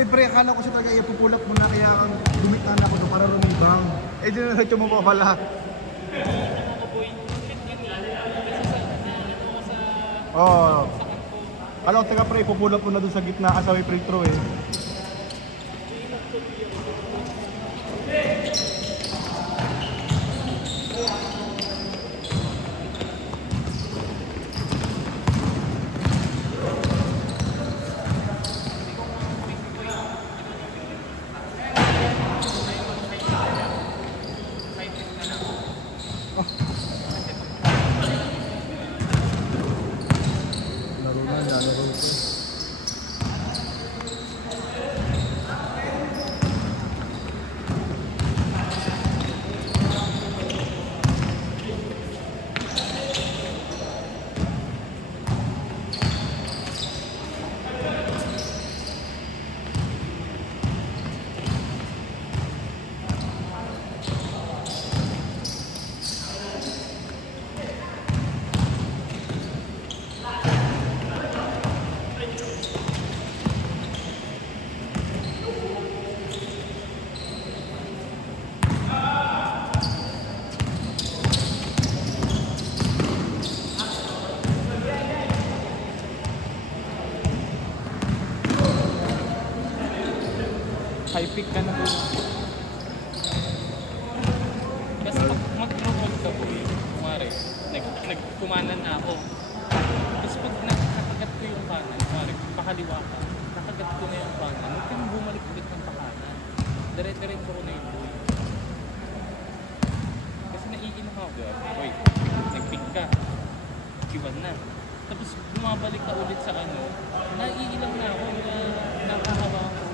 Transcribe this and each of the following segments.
Hindi, pre, akala ko siya talaga ipupulap mo na kaya gumitan ako doon para lumibang. Eh, dinalatyo mo pa pala. Oo. Akala ko taga pre, ipupulap mo na doon sa gitna sa may free throw eh. High pick ka na po. Kasi pag mag-roll ka po eh, kumari, nagkumanan na ako. Tapos pag nakagat ko yung kanan, kumari, pakaliwa ka, nakagat ko na yung kanan, huwag kang bumalik ulit ng pakanan. Dire-diretso ko na yung boy. Kasi naiinom ako, boy, nag-pick ka, Q1 na. Tapos bumabalik ka ulit sa ano, naiilang na ako na nakakawa ko.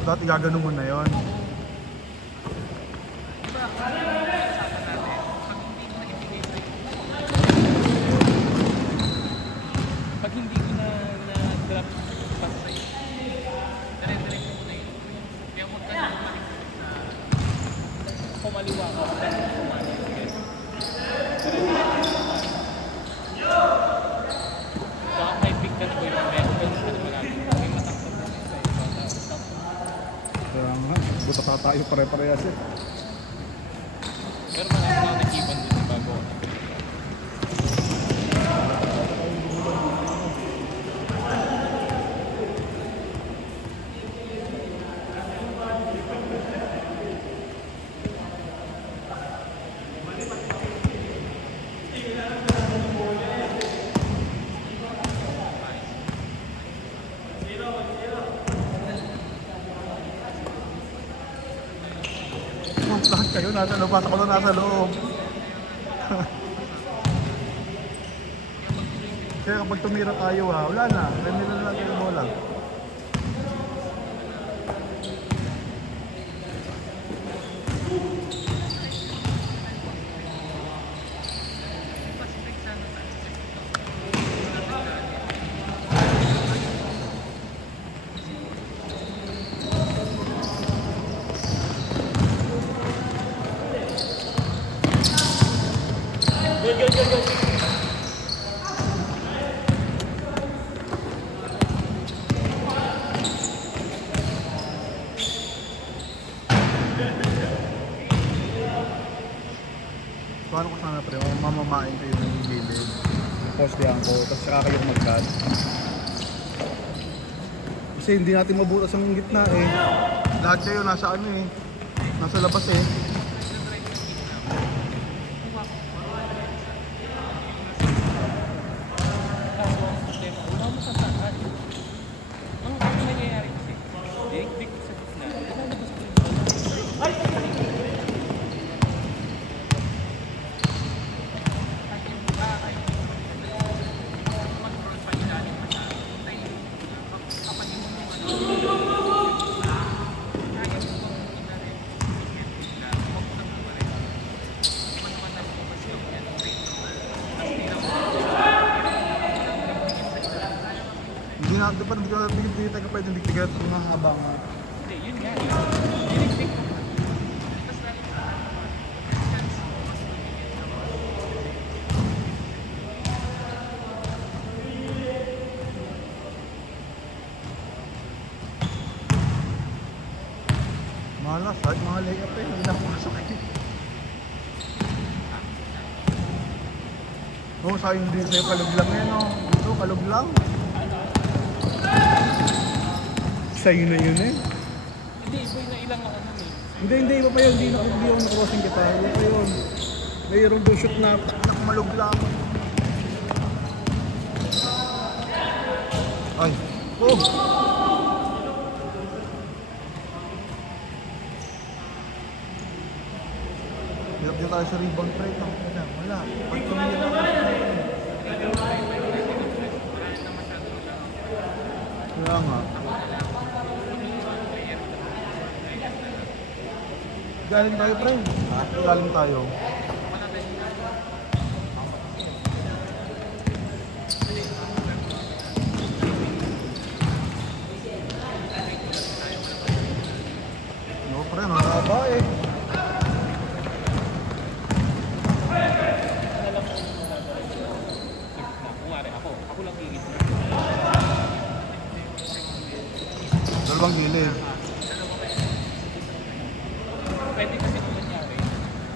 Dati gaganon mo na yun. Diba, usapan natin, pag hindi ko na-drop pass sa'yo, dire-direct ko na yun. Kaya huwag ka na malikot na kumaliwa ka, dahil kumaliwa ka. Saka may pick ka na po yung meron ka na malapit. May matakot na sa'yo. Kaya nga, buta ka tayo pare-parehas eh. Pero marami na nag-iban din sa bago. Lahat kayo nasa loob, pasok ko na nasa loob. Kaya kapag tumira tayo ha, wala na, remila na natin yung bola. Paano ko sana pre, mamamain kayo ng gilid. Postehan ko, tapos saka kayo mag-cut. Kasi hindi natin mabutas ang gitna eh. Lahat kayo nasa ano eh. Nasa labas eh. Dapat hindi tayo pwede diktigat kung mahaba nga. Hindi, yun nga. Diniktik mo. Lakas, kahit mga layup eh, hindi nakapasok eh. Oo, sayang din sa'yo, kalog lang yan oh. Dito, kalog lang. Sa'yo na yun eh. Hindi, boy na ilang ako nun eh. Hindi, iba pa yun, hindi ako nakrossing kita. Iba pa yun. Mayroon doon shoot na malog lang. Ay, oh! Hirap din tayo sa rebound break. Wala. Pag tumingin lang kaya nga. Galing tayo, pre. Galing tayo. No, pre. Nakakaba eh. Kumari ako lang higit. Dalawang gilid. Pwede kasi kung nangyari,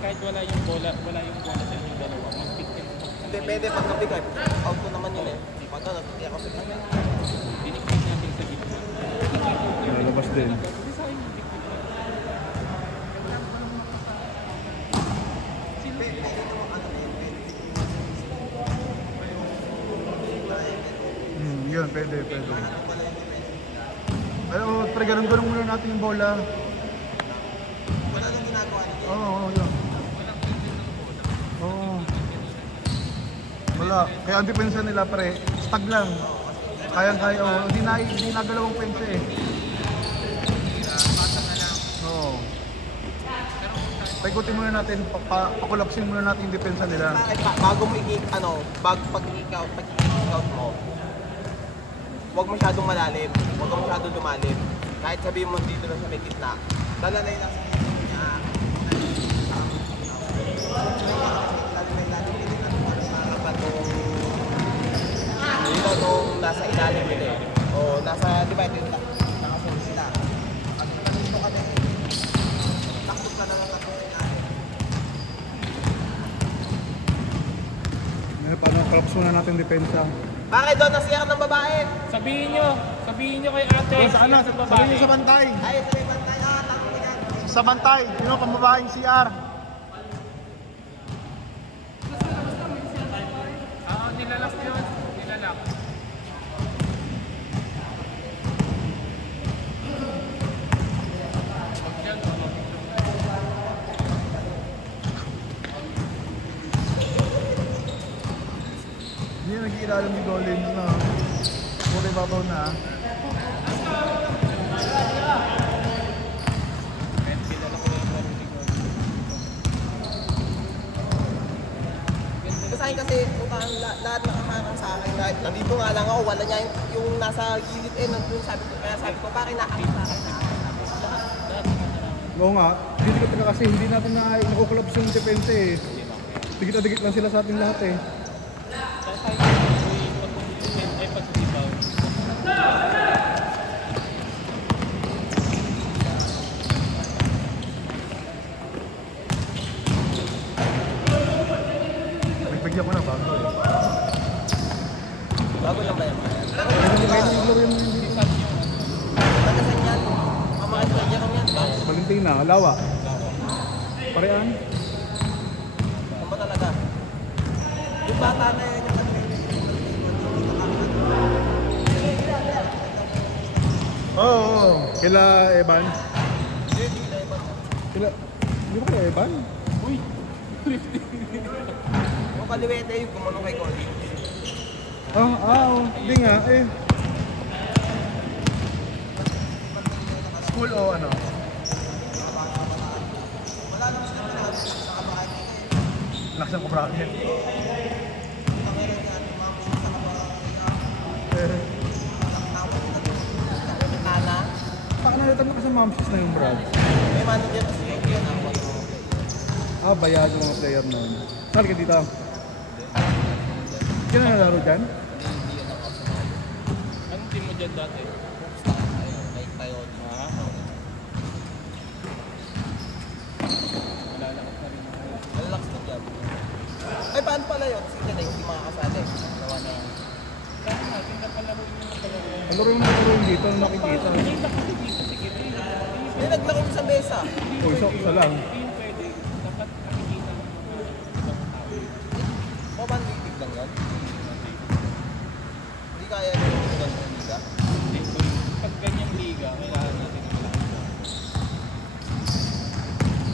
kahit wala yung bola sa inyong dalawa, mag-pick and pop. Hindi, pwede pag nabigat. Out ko naman yun eh. Pag hindi ako sa kanya. Diniklik natin sa gitna. Lalabas din. Hindi sa akin yung diklik na. Pwede naman ano na yun. Yun, pwede. Pero, pre, ganun muna natin yung bola. Wala nang ginagawa nito. Oo, yun. Oo. Wala. Kaya ang depensa nila, pre, stag lang. Kaya, hindi nagalaw ang pensa eh. Oo. Paikutin muna natin, pakulapsin muna natin yung depensa nila. Bakit bago mo pag-i-out mo, huwag masyadong malalim, huwag ka masyadong lumalim. Kahit sabihin mo dito lang sa may gitna, dala na yung nasa gitna niya. Nung nasa ilalim nila eh. O nasa, di ba ito yung nakasunod sila. Pag nandito kami, takot ka na lang ako sa ilalim. Paano collapse muna natin yung depensa? Bakit doon nasiyang ng babae? Sabihin nyo kay ate. Sa ano? Sabihin nyo sa bantay. Ay, sabi bantay, takot ka yan. Sa bantay. Sino pambabaeng CR? Nilalak yun. Nilalak. Hindi na nag-iilalim ni Golins na. Puro ibabaw na. Sa akin kasi, lahat nakaharang sa akin. Dahil nandito nga lang ako, wala niya yung nasa gilid nandun kaya sabi ko, bakit nakakit sa akin? Oo nga. Hindi ko talaga kasi hindi natin nakukulapse yung depensa eh. Dikit na dikit lang sila sa ating lahat eh. Bigyan ko na bago eh. Bago lang ba yan? Kaya yung laro yung Tagasan yan. Pamakas na dyan yan. Valentina, Lawa. Parean. Ano ba talaga? Yung bata na yan yung Oo. Kila Evan. Kila... Di ba kila Evan? Uy! Yung kaliwete yung gumanong kay Colin. Hindi nga eh. School o ano? Lakas ng bracket. Nana, Baka nalitan mo ka sa mamsis na yung Brad. may manager kasi yun ang Bayad yung mga player na yun. Saan ka dito? Sino nalaro dyan? Anong team mo dyan dati? like tayo. paano pala yun? Sige na, hindi makakasali. Nawa na. Sabi natin na palaro yung mga palaro. Ano rin mo dito, ano nakikita? Nakita kasi dito, sige. Hindi, naglaro mo sa mesa. Isa lang. Hindi yung pwede. Dapat nakikita ng mga ibang tao. Pamanlitig lang yan. Hindi kaya nyo yung ganyan liga. Hindi, pag ganyang liga, kailangan natin ng liga.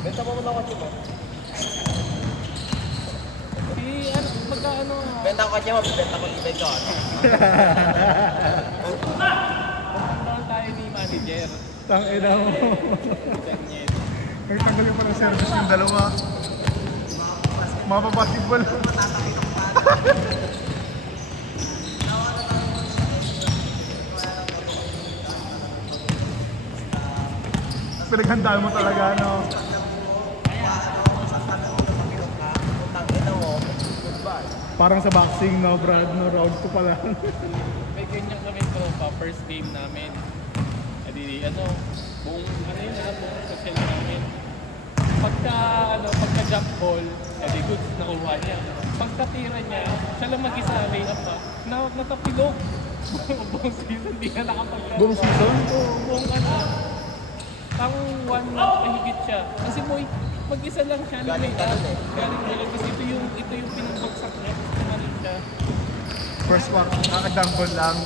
Benta mo muna kotse mo. Magkaano? Benta ko kotse mo, benta ko ibay ko. Puntahan tayo ni manager. Tangina mo. Daniel. Nagtanggalin pa ng service yung dalawa. Mapabasketball. Pinaghandaan mo talaga, no? Tangina mo, goodbye. Parang sa boxing, no, Brad? No, round ko pala. May ganyan kami tropa, first game namin. Edi buong buong social namin. Pagka jump ball, edi good, nakuha niya. Pagka tira niya, siya lang mag-isa, lay up pa, natapilok. Buong season, di na nakapaglaro. Buong season? Oo, buong pang 1 month mahigit siya. Kasi mag-isa lang siya. Galing ka nun eh. Galing mo lang. Kasi ito yung pinabagsak niya. Kumarin siya. First one, nakadangkol lang.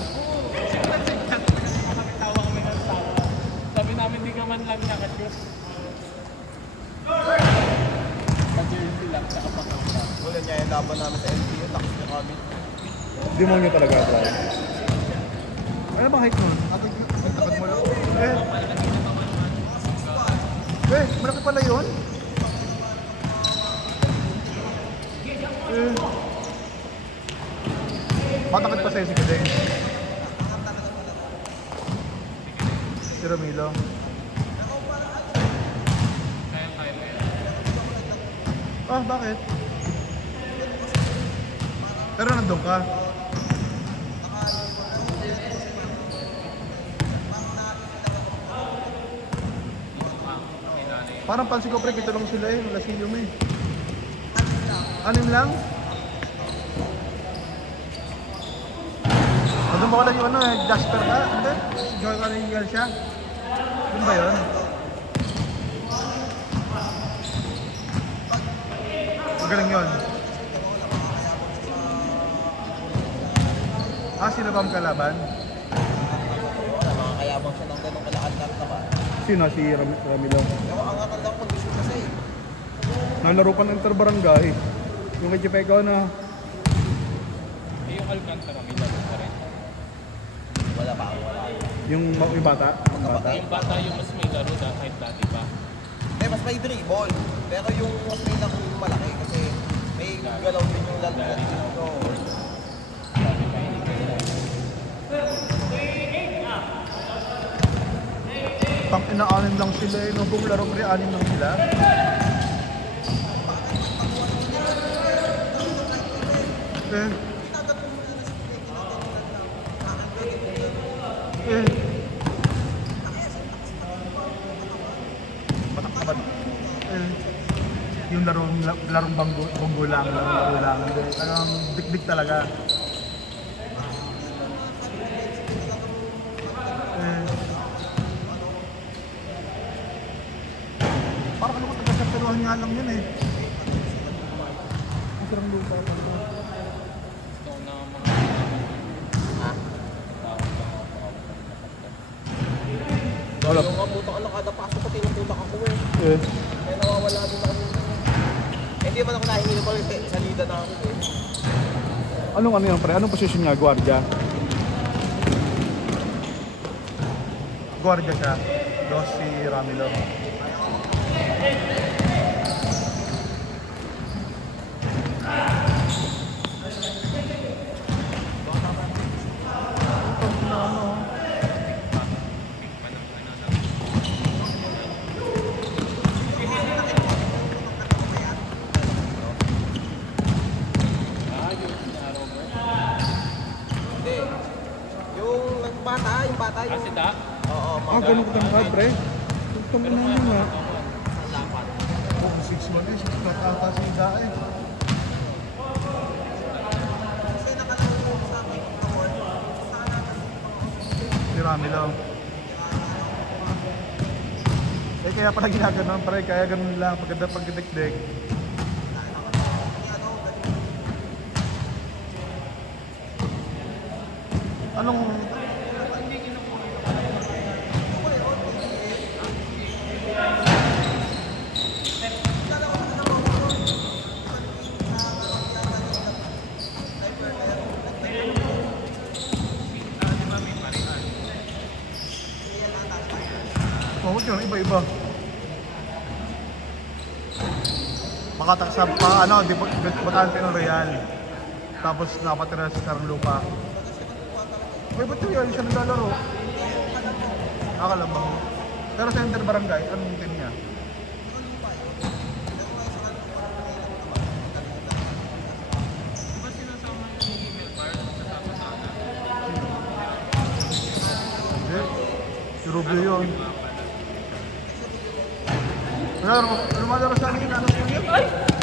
Tawa kami ng tawa. Sabi namin, di ka man lang nakashoot. Sa-jersey lang, sa kapakita. Wala niya yung laban namin sa LTO, takot na kami. Demonyo talaga, Brad. Ano bang height nun? Nagtakad mo lang. Malaki pala yun? Matakad pa sa'yo si Kadeng. Si Ramilo. Ah, bakit? Pero nandun ka. Parang pansin ko pre, ito lang sila eh, wala si Yume. 6 lang? Nandun ba wala yung Jasper ka? Hindi? Si Joy Carrigal siya? Doon ba yun? Magaling yun. Sila ba ang kalaban? Nakakayabang siya ng ganong kalakad-lakad na ba? Sino? Si Ramilo? Pero ang akal lang kondisyon kasi. Nalaro pa ng Interbarangay. Yung kay Chipeko na. Yung Alcantara, may laro pa rin. Wala pa, wala. Yung bata? Yung bata yung mas may laro kahit dati pa. Mas may dribble. Pero yung mas may laro yung malaki kasi may galaw din yung lalaki. So, Pang ina-anim lang sila eh. Nung buong laro pre, 6 lang sila. Batak. Yung larong banggo lang, laro lang. Anong dik-dik talaga. Parang ano ko taga-sapiruhan nga lang yun eh. Ang sarang lupa pa. Gusto ko na mga... Wala. yung nga puto ka na kada pasok ko, tinututak ako eh. Kaya nawawala din ako. Hindi man ako nahingi ng ball kasi salida na ako eh. Anong ano yan pre? Anong posisyon niya? Guardia? Guardia siya. Dos si Ramilo. Hindi. Yung bata. Kasi da? Oo, Ganun ko tangkad pre. Ito mo na yun ha. Dapat. 6'1 eh. 6'1 ata si Dae. Mamilo. Eh kaya pala ginaganon, pare, kaya ganun lang pagkada pagdidikdik. Anong oh, yun, iba-iba. Makataksa pa, ano, di ba, botante ng Real. Tapos napatira sa Carlupa. Uy, ba't Real siya naglalaro? Nakalamang. Pero center barangay, anong team niya? Diba sinasama yung email bar sa tama-tama? Hindi. Si Rubio yun. Wala, lumalaro sa akin, ano yun? Ay!